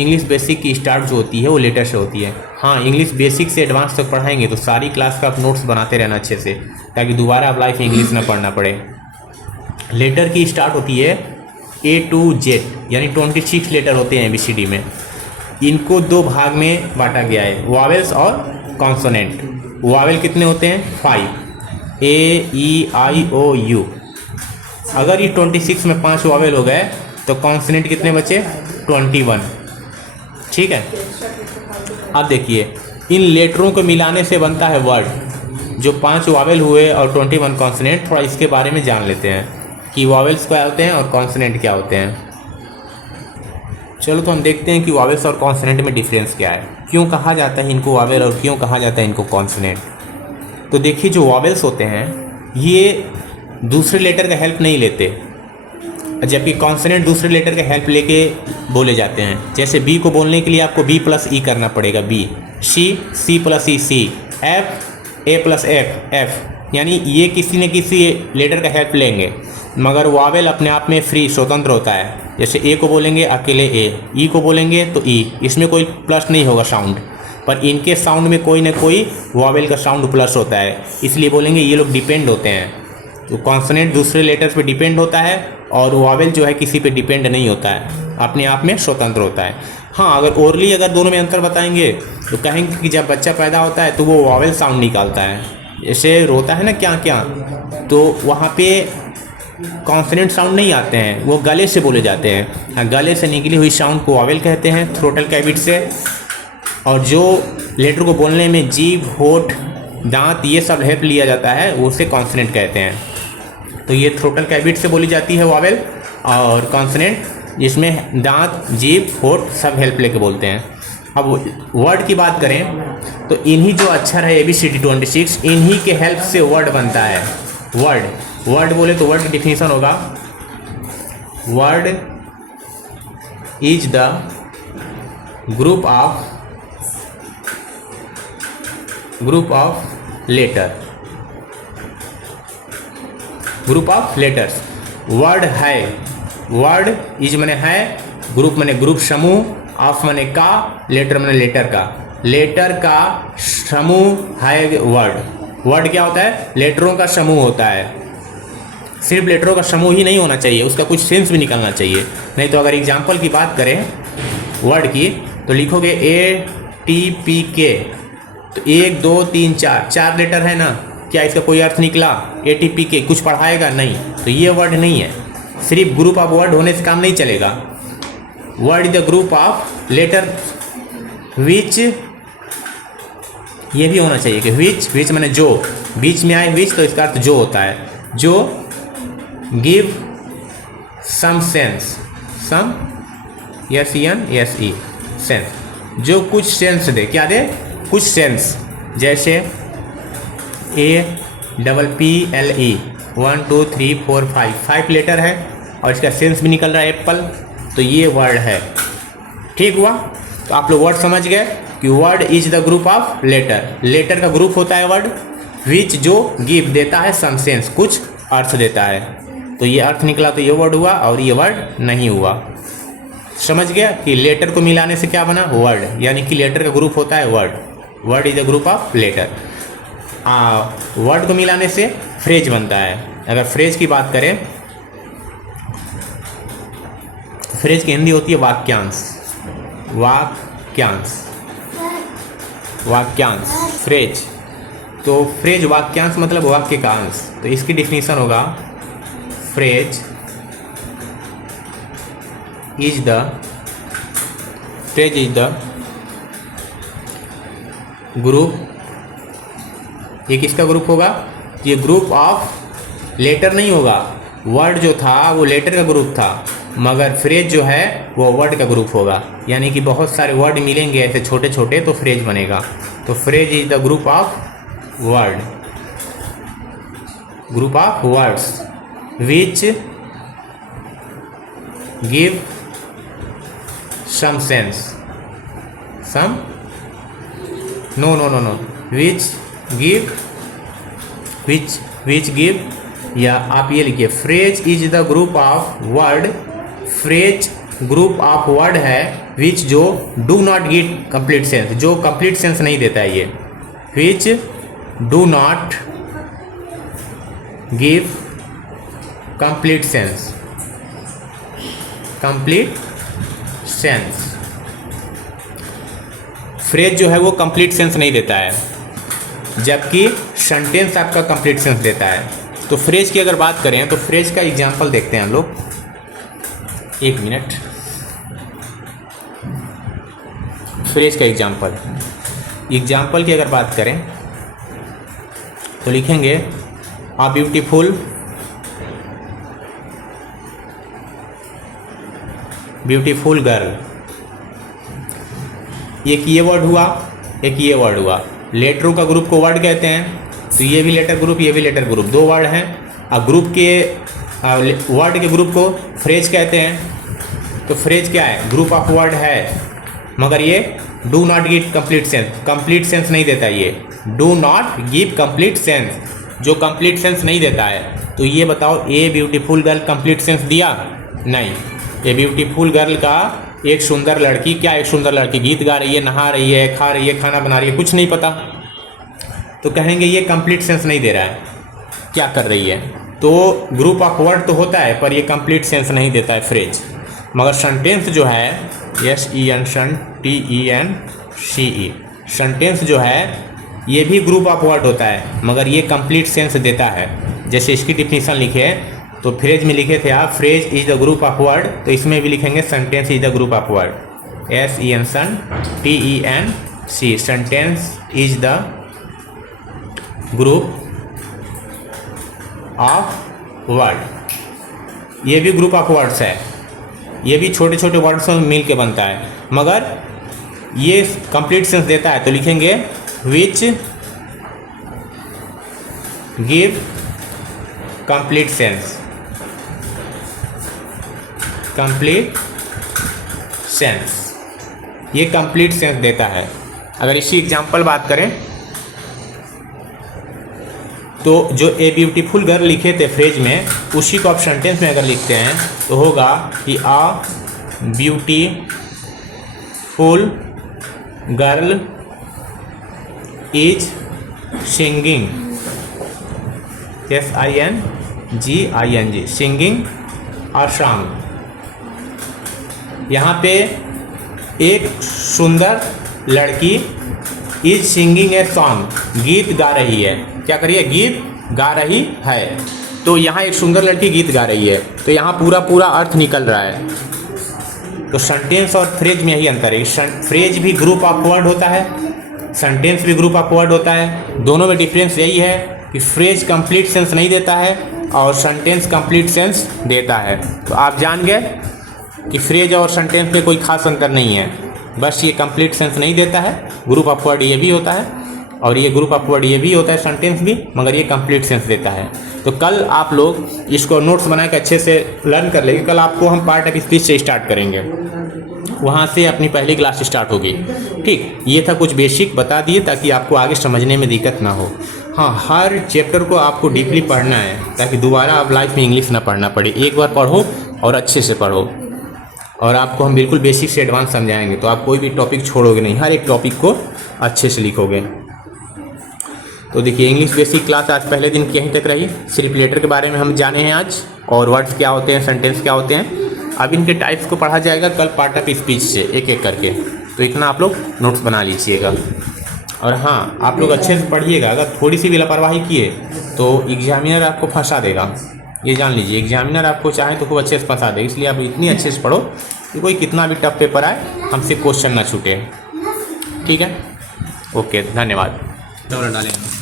English basic की start जो होती है वो लेटर से होती है। हाँ, इंग्लिश बेसिक से एडवांस तक पढ़ाएंगे तो सारी क्लास का आप नोट्स बनाते रहना अच्छे से, ताकि दोबारा आप लाइफ में इंग्लिश ना पढ़ना पड़े। लेटर की स्टार्ट होती है A to Z, यानी 26 लेटर होते हैं ABCD में। इनको दो भाग में बांटा गया है, वावेल्स और कॉन्सोनेंट। वावेल कितने होते हैं? 5, A E I O U। अगर ये 26 में 5 वावेल हो गए तो कॉन्सोनेंट कितने बचे? 21। ठीक है, अब देखिए इन लेटरों को मिलाने से बनता है वर्ड। जो 5 वावेल हुए और 21 कॉन्सोनेंट, थोड़ा इसके बारे में जान लेते हैं कि वावेल्स क्या होते हैं और कॉन्सोनेंट क्या होते हैं। चलो तो हम देखते हैं कि वावेल्स और कॉन्सोनेंट में डिफरेंस क्या है, क्यों कहा जाता है इनको वावेल और क्यों कहा जाता है इनको कॉन्सोनेंट। तो देखिए जो वावेल्स होते हैं ये दूसरे लेटर का हेल्प नहीं लेते, जबकि कॉन्सोनेंट दूसरे लेटर का हेल्प लेके बोले जाते हैं। जैसे बी को बोलने के लिए आपको B प्लस E करना पड़ेगा, B, C plus E, C, F A plus F, यानी ये किसी न किसी लेटर का हेल्प लेंगे। मगर वावेल अपने आप में फ्री, स्वतंत्र होता है। जैसे ए को बोलेंगे अकेले ए, ई को बोलेंगे तो ई, इसमें कोई प्लस नहीं होगा साउंड, पर इनके साउंड में कोई ना कोई वावेल का साउंड प्लस होता है, इसलिए बोलेंगे ये लोग डिपेंड होते हैं। तो कॉन्सोनेंट दूसरे लेटर्स पे डिपेंड होता है और वावेल जो है किसी पे डिपेंड नहीं होता है, अपने आप में स्वतंत्र होता है। हाँ, अगर ओरली अगर दोनों में अंतर बताएंगे तो कहेंगे कि जब बच्चा पैदा होता है तो वो वावेल साउंड निकालता है, जैसे रोता है ना क्या क्या, तो वहाँ पे कॉन्सोनेंट साउंड नहीं आते हैं, वो गले से बोले जाते हैं। हाँ, गले से निकली हुई साउंड को वावेल कहते हैं, थ्रोटल कैविट से। और जो लेटर को बोलने में जीभ, होठ, दांत ये सब हेल्प लिया जाता है, वो उसे कॉन्सोनेंट कहते हैं। तो ये थ्रोटल कैविट से बोली जाती है वावेल, और कॉन्सोनेंट जिसमें दांत, जीभ, होठ सब हेल्प लेके बोलते हैं। अब वर्ड की बात करें तो इन्हीं जो अक्षर है ABCD 26, इन्हीं के हेल्प से वर्ड बनता है। वर्ड बोले तो वर्ड की डिफिनीशन होगा, word is the group of letters. Word है, वर्ड इज माने है, ग्रुप माने ग्रुप समूह, ऑफ माने का, लेटर माने लेटर का समूह है वर्ड क्या होता है? लेटरों का समूह होता है। सिर्फ लेटरों का समूह ही नहीं होना चाहिए, उसका कुछ सेंस भी निकलना चाहिए। नहीं तो अगर एग्जाम्पल की बात करें वर्ड की तो लिखोगे ATPK, तो 1 2 3 4 लेटर है ना, क्या इसका कोई अर्थ निकला? ATPK कुछ पढ़ाएगा नहीं, तो ये वर्ड नहीं है। सिर्फ ग्रुप ऑफ वर्ड होने से काम नहीं चलेगा। Word is the group of letter which, ये भी होना चाहिए कि विच माने जो, बीच में आए विच तो इसका अर्थ जो होता है, जो गिव सम सेंस, सम SENSE सेंस, जो कुछ सेंस दे। क्या दे? कुछ सेंस। जैसे APPLE 1 2 3 4 5 लेटर है और इसका सेंस भी निकल रहा है एप्पल, तो ये वर्ड है। ठीक हुआ? तो आप लोग वर्ड समझ गए कि word is the group of letter का ग्रुप होता है वर्ड, विच जो गिव देता है सम सेंस, कुछ अर्थ देता है। तो ये अर्थ निकला तो ये वर्ड हुआ और ये वर्ड नहीं हुआ। समझ गया कि लेटर को मिलाने से क्या बना? वर्ड, यानी कि लेटर का ग्रुप होता है word is the group of letter. Word को मिलाने से फ्रेज बनता है। अगर फ्रेज की बात करें, फ्रेज की हिंदी होती है वाक्यांश फ्रेज। तो फ्रेज वाक्यांश मतलब वाक्य का अंश। तो इसकी डिफिनीशन होगा, फ्रेज इज द ग्रुप, ये किसका ग्रुप होगा? ये ग्रुप ऑफ लेटर नहीं होगा। वर्ड जो था वो लेटर का ग्रुप था, मगर फ्रेज जो है वो वर्ड का ग्रुप होगा। यानी कि बहुत सारे वर्ड मिलेंगे ऐसे छोटे छोटे तो फ्रेज बनेगा। तो phrase is the group of words which give some sense, which give, या आप ये लिखिए, phrase is the group of word, phrase group of word है विच जो do not give complete sense, जो कंप्लीट सेंस नहीं देता है ये, which do not give complete sense, complete sense. Phrase जो है वो कंप्लीट सेंस नहीं देता है, जबकि सेंटेंस आपका कंप्लीट सेंस देता है। तो फ्रेज की अगर बात करें तो फ्रेज का एग्जांपल देखते हैं हम लोग, एक मिनट। फ्रेज का एग्जाम्पल की अगर बात करें तो लिखेंगे अ ब्यूटीफुल गर्ल। एक ये वर्ड हुआ, एक ये वर्ड हुआ। लेटरों का ग्रुप को वर्ड कहते हैं, तो ये भी लेटर ग्रुप, ये भी लेटर ग्रुप, दो वर्ड हैं। अब ग्रुप के वर्ड के ग्रुप को फ्रेज कहते हैं। तो फ्रेज क्या है? ग्रुप ऑफ वर्ड है, मगर ये do not give complete sense, complete sense नहीं देता। ये do not give complete sense, जो कंप्लीट सेंस नहीं देता है। तो ये बताओ, a beautiful girl complete sense दिया? नहीं। ए ब्यूटीफुल गर्ल का एक सुंदर लड़की, क्या एक सुंदर लड़की गीत गा रही है, नहा रही है, खा रही है, खाना बना रही है, कुछ नहीं पता, तो कहेंगे ये कंप्लीट सेंस नहीं दे रहा है, क्या कर रही है। तो ग्रुप ऑफ वर्ड तो होता है, पर ये कंप्लीट सेंस नहीं देता है फ्रेज। मगर सेंटेंस जो है, SEN TENCE, सेंटेंस जो है ये भी ग्रुप ऑफ वर्ड होता है, मगर ये कंप्लीट सेंस देता है। जैसे इसकी डिफिनीशन लिखे तो फ्रेज में लिखे थे आप, phrase is the group of word, तो इसमें भी लिखेंगे sentence is the group of word. SEN TENC, sentence is the group of word. ये भी ग्रुप ऑफ वर्ड्स है, ये भी छोटे छोटे वर्ड्स में मिल के बनता है, मगर ये कंप्लीट सेंस देता है। तो लिखेंगे which give complete sense, complete sense, ये कंप्लीट सेंस देता है। अगर इसी एग्जांपल बात करें तो जो ए ब्यूटीफुल गर्ल लिखे थे फ्रेज में, उसी को आप सेंटेंस में अगर लिखते हैं तो होगा कि a beautiful girl is singing, SINGING, singing a song. यहाँ पे एक सुंदर लड़की इज सिंगिंग ए सॉन्ग, गीत गा रही है। क्या करिए? गीत गा रही है। तो यहाँ एक सुंदर लड़की गीत गा रही है, तो यहाँ पूरा अर्थ निकल रहा है। तो सेंटेंस और फ्रेज में यही अंतर है। फ्रेज भी ग्रुप ऑफ वर्ड होता है, सेंटेंस भी ग्रुप ऑफ वर्ड होता है। दोनों में डिफरेंस यही है कि फ्रेज कंप्लीट सेंस नहीं देता है और सेंटेंस कंप्लीट सेंस देता है। तो आप जान गए कि फ्रेज और सेंटेंस में कोई खास अंतर नहीं है, बस ये कंप्लीट सेंस नहीं देता है। ग्रुप ऑफ वर्ड ये भी होता है और ये ग्रुप ऑफ वर्ड ये भी होता है, सेंटेंस भी, मगर ये कंप्लीट सेंस देता है। तो कल आप लोग इसको नोट्स बना के अच्छे से लर्न कर लेंगे। कल आपको हम पार्ट ऑफ स्पीच से स्टार्ट करेंगे, वहाँ से अपनी पहली क्लास स्टार्ट होगी। ठीक, ये था कुछ बेसिक बता दिए ताकि आपको आगे समझने में दिक्कत ना हो। हाँ, हर चैप्टर को आपको डीपली पढ़ना है ताकि दोबारा आप लाइफ में इंग्लिश ना पढ़ना पड़े। एक बार पढ़ो और अच्छे से पढ़ो, और आपको हम बिल्कुल बेसिक से एडवांस समझाएंगे, तो आप कोई भी टॉपिक छोड़ोगे नहीं, हर एक टॉपिक को अच्छे से लिखोगे। तो देखिए, इंग्लिश बेसिक क्लास आज पहले दिन की यहीं तक रही। सिर्फ लेटर के बारे में हम जाने हैं आज, और वर्ड्स क्या होते हैं, सेंटेंस क्या होते हैं। अब इनके टाइप्स को पढ़ा जाएगा कल पार्ट ऑफ स्पीच से एक एक करके। तो इतना आप लोग नोट्स बना लीजिएगा। और हाँ, आप लोग अच्छे से पढ़िएगा। अगर थोड़ी सी भी लापरवाही किए तो एग्जामिनर आपको फंसा देगा, ये जान लीजिए। एग्जामिनर आपको चाहे तो खूब अच्छे से फंसा दे, इसलिए आप इतनी अच्छे से पढ़ो कि कोई कितना भी टफ पेपर आए हमसे क्वेश्चन ना छूटे। ठीक है, ओके, धन्यवाद। डालेंगे।